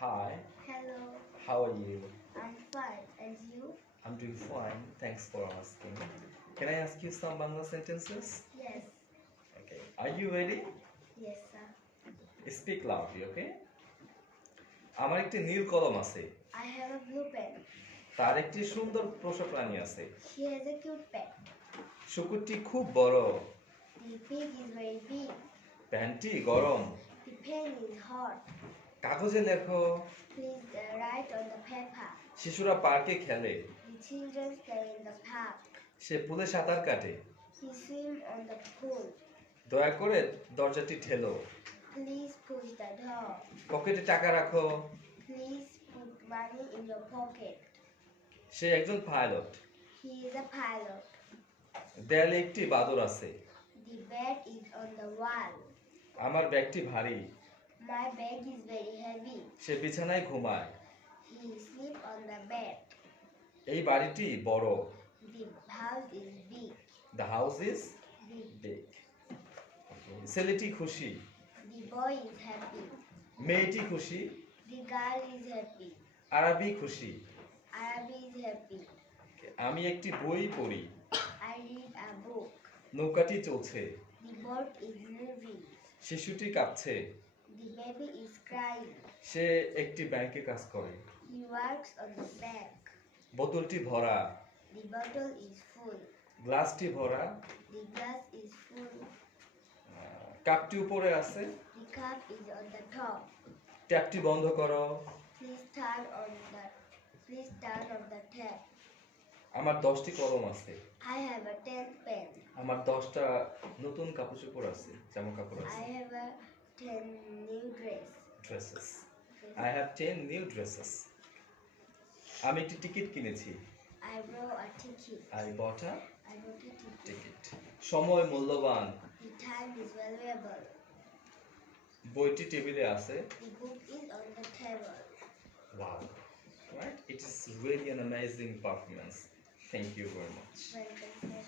Hi, Hello, how are you? I'm fine. And you? I'm doing fine. Thanks for asking. Can I ask you some Bangla sentences? Yes. Okay. Are you ready? Yes, sir. Speak loudly, okay? আমার একটি নীল কলম আছে। I have a blue pen. তার একটি সুন্দর পোষা প্রাণী আছে। She has a cute pet. শুকুরটি খুব বড়। The pig is very big. প্যান্টটি গরম। The pen is hot. কাগজে লেখো। Please write on the paper. শিশুরা পার্কে খেলে। The children play in the park. সে পুলে সাঁতার কাটে। He swim on the pool. দয়া করে দরজাটি ঠেলো। Please push the door. পকেটে টাকা রাখো। Please put money in your pocket. সে একজন pilot. He is a pilot. দেয়ালে একটি বাদর আছে। The bed is on the wall. আমার ব্যাগটি ভারী। My bag is very heavy. সে বিছানায় ঘুমায়। He sleeps on the bed. এই বাড়িটি বড়। The house is big. The house is Big. big. ছেলেটি খুশি। The boy is happy. মেয়েটি খুশি। The girl is happy. আরবি খুশি। Arabi is happy. আমি একটি বই পড়ি। I read a book. নৌকাটি চলছে। The boat is moving. শিশুটি কাঁপছে। The baby is crying. সে একটি ব্যাংকে কাজ করে। He works on the bank. বোতলটি ভরা। The bottle is full. গ্লাসটি ভরা। The glass is full. কাপটি উপরে আছে। The cup is on the top. ট্যাপটি বন্ধ করো। Please turn on the tap. আমার 10টি কলম আছে। I have a 10 pen. আমার 10টা নতুন কাপড় চোপড় আছে, জামা কাপড় আছে। I have a 10 new Dresses. I have 10 new dresses. আমি একটি টিকিট কিনেছি। I bought a ticket. I bought a I bought a ticket. ticket. সময় মূল্যবান। The time is valuable. বইটি টেবিলে আছে। The book is on the table. Wow. Right? It is really an amazing performance. Thank you very much. Welcome, sir.